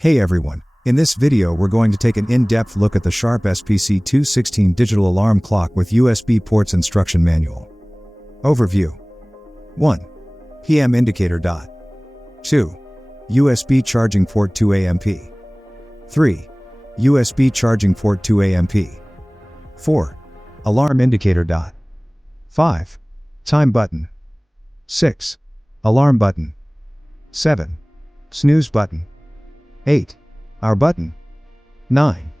Hey everyone, in this video we're going to take an in-depth look at the Sharp SPC216 digital alarm clock with USB ports instruction manual. Overview. 1. PM indicator dot. 2. USB charging port 2 AMP. 3. USB charging port 2 AMP. 4. Alarm indicator dot. 5. Time button. 6. Alarm button. 7. Snooze button. 8. Hour button. 9.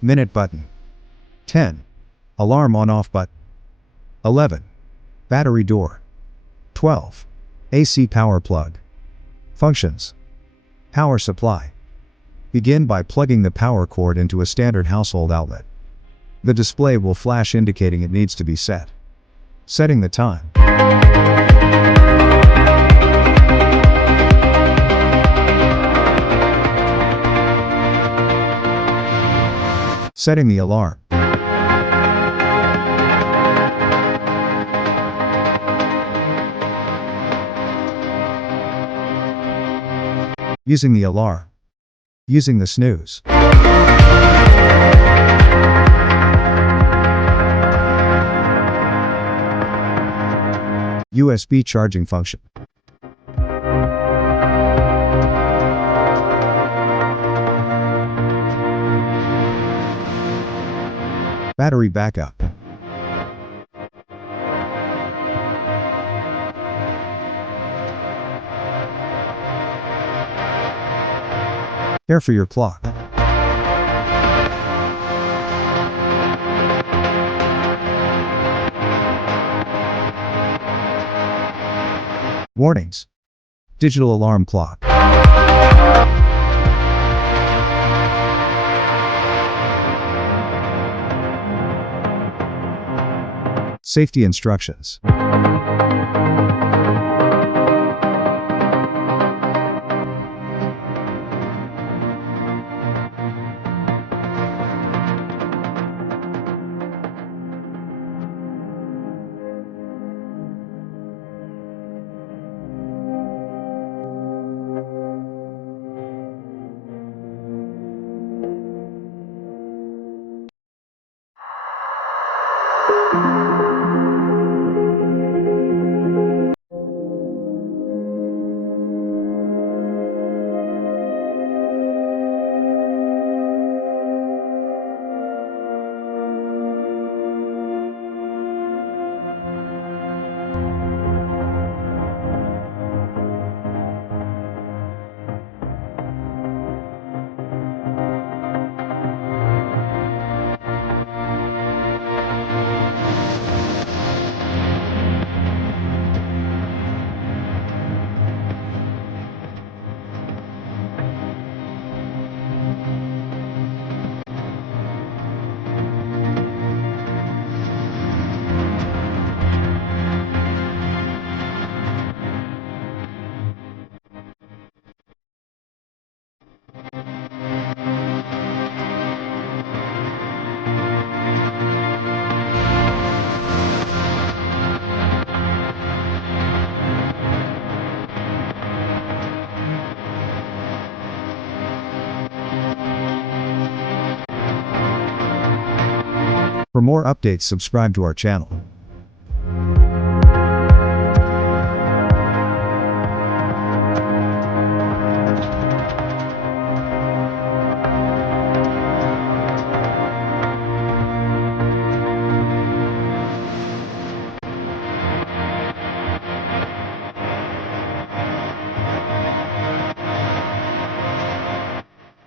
Minute button. 10. Alarm on-off button. 11. Battery door. 12. AC power plug. Functions. Power supply. Begin by plugging the power cord into a standard household outlet. The display will flash indicating it needs to be set. Setting the time. Setting the alarm. Using the alarm. Using the snooze. USB charging function. Battery backup. Care for your clock. Warnings. Digital alarm clock. Safety instructions. For more updates, subscribe to our channel.